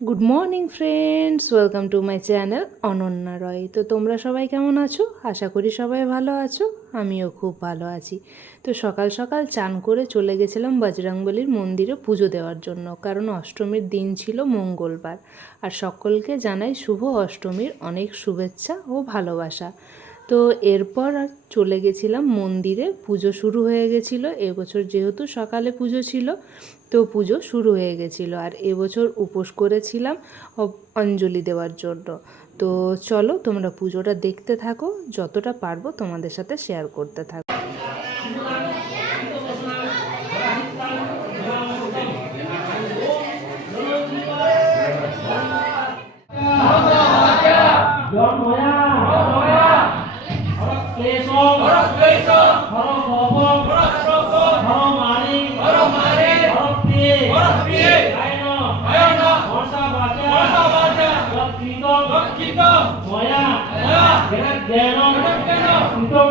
Good morning friends welcome to my channel Ananya Roy তো তোমরা সবাই কেমন আছো? আশা করি সবাই ভালো আছো। আমিও খুব ভালো আছি। তো সকাল সকাল চান করে চলে গেছিলাম বজরংবলির মন্দিরে পুজো দেওয়ার জন্য। কারণ অষ্টমীর দিন ছিল মঙ্গলবার। আর সকলকে জানাই শুভ অষ্টমীর অনেক শুভেচ্ছা ও ভালোবাসা। তো এরপর আর চলে গেছিলাম মন্দিরে। পুজো শুরু হয়ে গেছিল। এবছর যেহেতু সকালে পুজো ছিল তো পুজো শুরু হয়ে গেছিল আর এবছর উপোস করেছিলাম অঞ্জলি দেওয়ার জন্য। তো চলো তোমরা পুজোটা দেখতে থাকো, যতটা পারব তোমাদের সাথে শেয়ার করতে থাকো।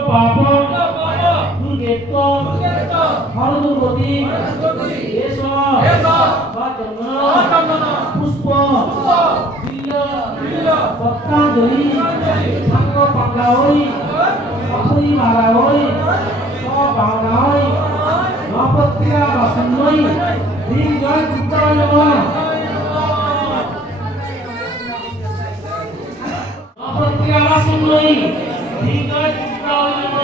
পাপ। দুর্গেত হর দুর্গতি এস চন্দন পুষ্প। বিল্ল। পত্রাঞ্জলি। সাঙ্গ পাঙ্গা হই অপুরি মালা হই সবাংলা হই নপত্রিকা বাসন্নই। দিন জয় চিত্তায় নমঃ নপত্রিকা বাসন্নই দিন জয় চিত্তায় নমঃ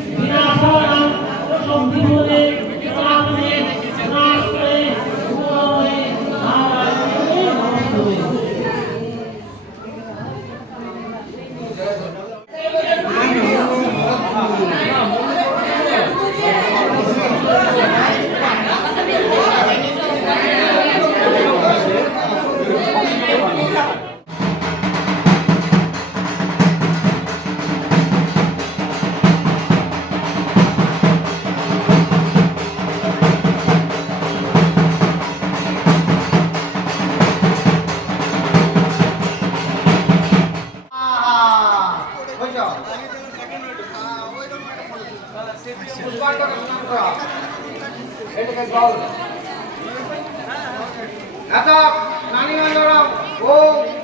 এতক নানিমন্ডলম ও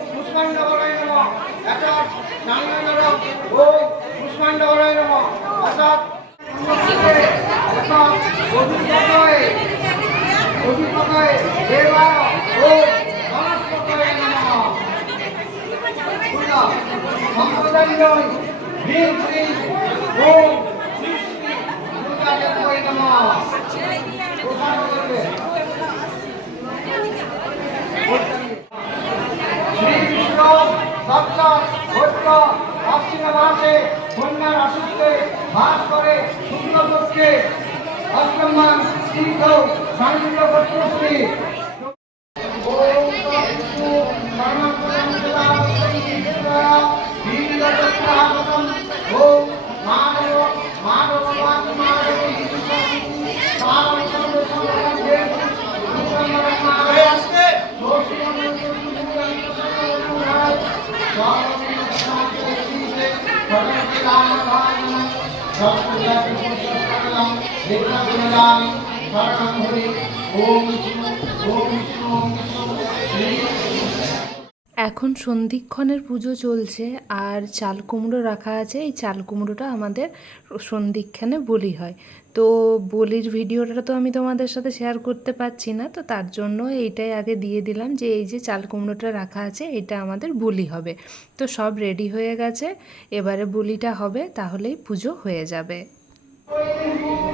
পুষ্পাণ্ডবরায় নম এতক নানিমন্ডলম ও পুষ্পাণ্ডবরায় নম এতক এতক অধিপতয়ে ও ও মাসে কন্যার আশুতে বাস করে শুক্ল পক্ষে অষ্টমান তীর্থ সংযুক্ত ওম বিষ্ণু এখন সন্ধিক্ষণের পুজো চলছে, আর চাল কুমড়ো রাখা আছে। এই চাল কুমড়োটা আমাদের সন্ধিক্ষণে বলি হয়। তো বলির ভিডিওটা তো আমি তোমাদের সাথে শেয়ার করতে পারছি না, তো তার জন্য এইটাই আগে দিয়ে দিলাম যে, এই যে চাল কুমড়োটা রাখা আছে, এটা আমাদের বলি হবে। তো সব রেডি হয়ে গেছে, এবারে বলিটা হবে, তাহলেই পুজো হয়ে যাবে।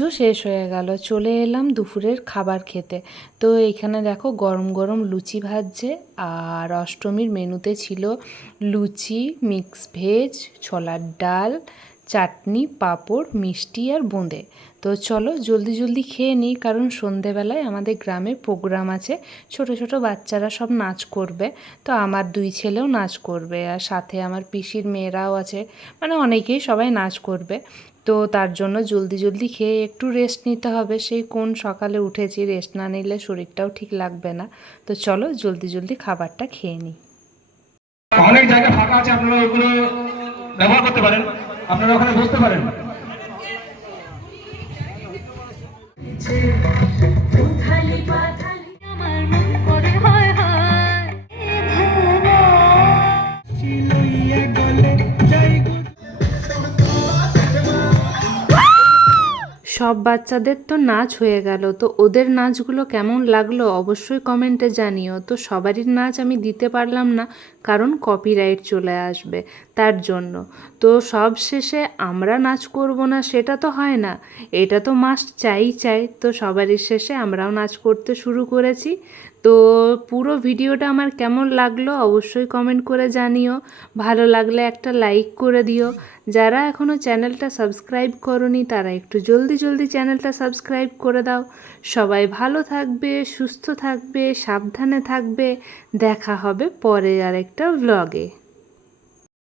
পুজো শেষ হয়ে গেল। চলে এলাম দুপুরের খাবার খেতে। তো এইখানে দেখো গরম গরম লুচি ভাজছে আর অষ্টমীর মেনুতে ছিল লুচি, মিক্স ভেজ, ছোলার ডাল, চাটনি, পাঁপড়, মিষ্টি আর বোঁদে। তো চলো জলদি জলদি খেয়ে নিই কারণ সন্ধেবেলায় আমাদের গ্রামে প্রোগ্রাম আছে। ছোট ছোট বাচ্চারা সব নাচ করবে। তো আমার দুই ছেলেও নাচ করবে আর সাথে আমার পিসির মেয়েরাও আছে। মানে অনেকেই সবাই নাচ করবে। তো তার জন্য জলদি জলদি খেয়ে একটু রেস্ট নিতে হবে। সেই কোন সকালে উঠেছি রেস্ট না নিলে শরীরটাও ঠিক লাগবে না। তো চলো জলদি জলদি খাবারটা খেয়ে নিই। অনেক জায়গা ফাঁকা আছে, আপনারা ওগুলো ব্যবহার করতে পারেন। আপনারা ওখানে বসতে পারেন। সব বাচ্চাদের তো নাচ হয়ে গেল, তো ওদের নাচগুলো কেমন লাগল অবশ্যই কমেন্টে জানিও। তো সবারই নাচ আমি দিতে পারলাম না, কারণ কপিরাইট চলে আসবে তার জন্য। তো সব শেষে আমরা নাচ করব না সেটা তো হয় না, এটা তো মাস্ট চাই চাই। তো সবারই শেষে আমরাও নাচ করতে শুরু করেছি। তো পুরো ভিডিওটা আমার কেমন লাগল অবশ্যই কমেন্ট করে জানিও। ভালো লাগলে একটা লাইক করে দিও। যারা এখনও চ্যানেলটা সাবস্ক্রাইব করনি, তারা একটু জলদি জলদি চ্যানেলটা সাবস্ক্রাইব করে দাও। সবাই ভালো থাকবে, সুস্থ থাকবে, সাবধানে থাকবে। দেখা হবে পরে আর একটা ব্লগে